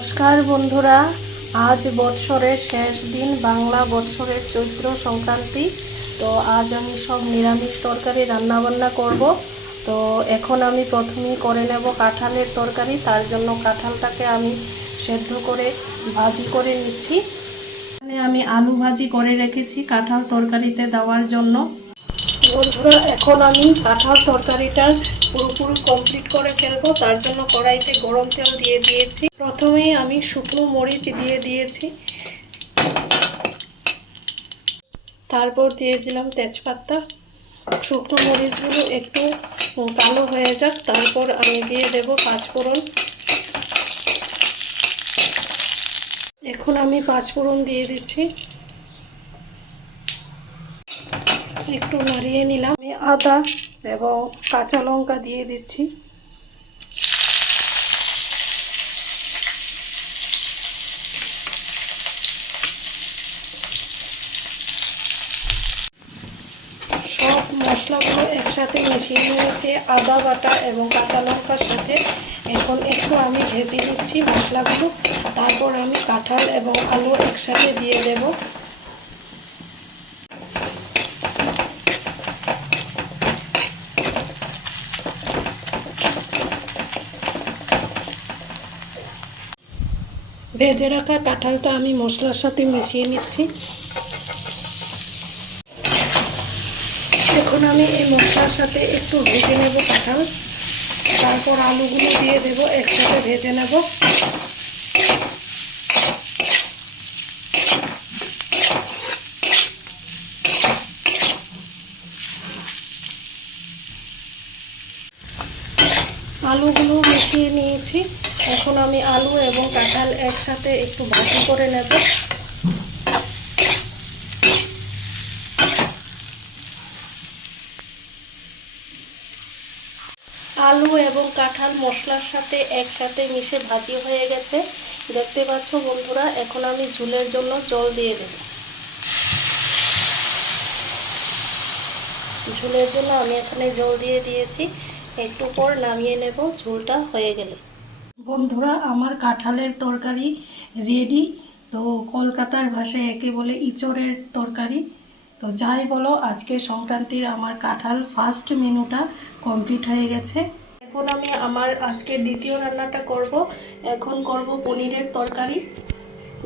নমস্কার বন্ধুরা, আজ বৎসরের শেষ দিন, বাংলা বৎসরের চৈত্র সংক্রান্তি। তো আজ আমি সব নিরামিষ তরকারি রান্নাবান্না করব। তো এখন আমি প্রথমেই করে নেব কাঁঠালের তরকারি। তার জন্য কাঁঠালটাকে আমি সেদ্ধ করে ভাজি করে নিচ্ছি। এখানে আমি আলু ভাজি করে রেখেছি কাঁঠাল তরকারিতে দেওয়ার জন্য। বন্ধুরা, এখন আমি কাঁঠাল তরকারিটা পুরোপুরি কমপ্লিট করে ফেলবো। তার জন্য কড়াইতে গরম তেল দিয়ে দিয়েছি। প্রথমেই আমি শুকনো মরিচ দিয়ে দিয়েছি, তারপর দিয়ে দিলাম তেজপাতা। শুকনো মরিচগুলো একটু কালো হয়ে যাক, তারপর আমি দিয়ে দেব পাঁচফোড়ন। এখন আমি পাঁচফোড়ন দিয়ে দিচ্ছি, একটু নাড়িয়ে নিলাম। আমি আদা এবং কাঁচা লঙ্কা দিয়ে দিচ্ছি। সব মশলাগুলো একসাথে মিশিয়ে নিয়েছি আদা বাটা এবং কাঁচা লঙ্কার সাথে। এখন একটু আমি ভেজে নিচ্ছি মশলাগুলো, তারপর আমি কাঁঠাল এবং আলু একসাথে দিয়ে দেব। ভেজে রাখা কাঁঠালটা আমি মশলার সাথে মিশিয়ে নিচ্ছি। এখন আমি এই মশলার সাথে একটু ভেজে নেব কাঁঠাল, তারপর আলুগুলো দিয়ে দেব, একসাথে ভেজে নেব। আলুগুলো মিশিয়ে নিয়েছি। এখন আমি আলু এবং কাঁঠাল একসাথে একটু ভাজি করে নেব। আলু এবং কাঁঠাল মশলার সাথে একসাথে মিশে ভাজি হয়ে গেছে, দেখতে পাচ্ছ বন্ধুরা। এখন আমি ঝোলের জন্য জল দিয়ে দেব। ঝোলের জন্য আমি এখানে জল দিয়ে দিয়েছি, একটু পর নামিয়ে নেব ঝোলটা হয়ে গেলে। বন্ধুরা, আমার কাঁঠালের তরকারি রেডি। তো কলকাতার ভাষায় একে বলে ইঁচড়ের তরকারি। তো যাই বলো, আজকে সংক্রান্তির আমার কাঁঠাল ফার্স্ট মেনুটা কমপ্লিট হয়ে গেছে। এখন আমি আমার আজকের দ্বিতীয় রান্নাটা করব। এখন করব পনিরের তরকারি,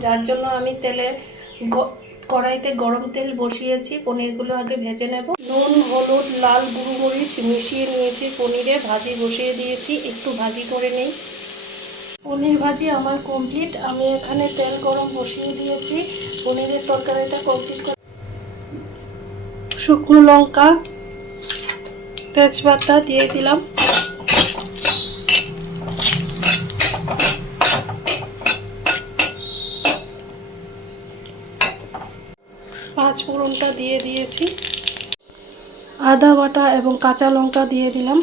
যার জন্য আমি কড়াইতে গরম তেল বসিয়েছি। পনিরগুলো আগে ভেজে নেব। নুন, হলুদ, লাল গুঁড়োমরিচ মিশিয়ে নিয়েছি পনিরে, ভাজি বসিয়ে দিয়েছি, একটু ভাজি করে নেই। পনির ভাজি আমার কমপ্লিট। আমি এখানে তেল গরম বসিয়ে দিয়েছি পনিরের তরকারিটা কমপ্লিট করে। শুকনো লঙ্কা, তেজপাতা দিয়ে দিলাম। পাঁচফোড়নটা দিয়ে দিয়েছি। আদা বাটা এবং কাঁচা লঙ্কা দিয়ে দিলাম।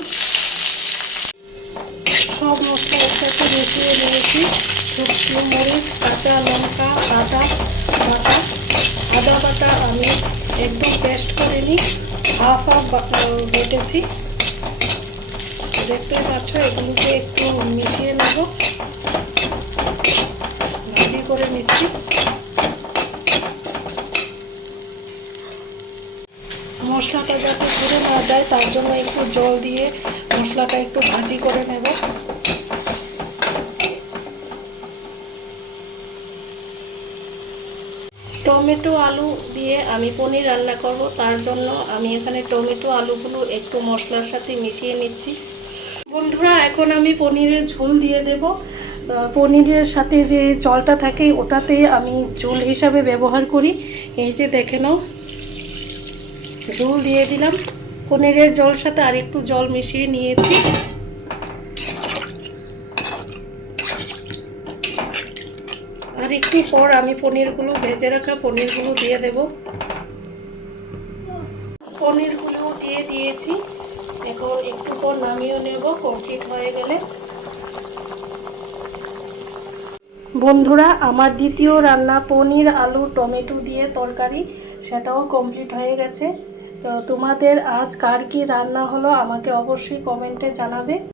সব মশলা একসাথে মিশিয়ে নিয়েছি। শুকনো মরিচ, কাঁচা লঙ্কা, আদা বাটা। আদা বাটা আমি একদম পেস্ট করে নিই, হাফ বেটেছি। দেখতে পাচ্ছ, এগুলোকে একটু মিশিয়ে নেব, ভাজি করে নিচ্ছি। মশলাটা যাতে পুড়ে না যায়, তার জন্য একটু জল দিয়ে মশলাটা একটু ভাজি করে নেব। টমেটো আলু দিয়ে আমি পনির রান্না করব, তার জন্য আমি এখানে টমেটো আলুগুলো একটু মশলার সাথে মিশিয়ে নিচ্ছি। বন্ধুরা, এখন আমি পনিরের ঝোল দিয়ে দেব। পনিরের সাথে যে জলটা থাকে ওটাতে আমি ঝোল হিসাবে ব্যবহার করি। এই যে দেখে নাও, ঝোল দিয়ে দিলাম। পনিরের জল সাথে আর একটু জল মিশিয়ে নিয়েছি। আর একটু পর আমি পনিরগুলো, ভেজে রাখা পনিরগুলো দিয়ে দেব। পনিরগুলো দিয়ে দিয়েছি। এখন একটু পর নামিয়ে নেব কমপ্লিট হয়ে গেলে। বন্ধুরা, আমার দ্বিতীয় রান্না পনির আলু টমেটো দিয়ে তরকারি, সেটাও কমপ্লিট হয়ে গেছে। তো তোমাদের আজ কার কি রান্না হলো আমাকে অবশ্যই কমেন্টে জানাবে।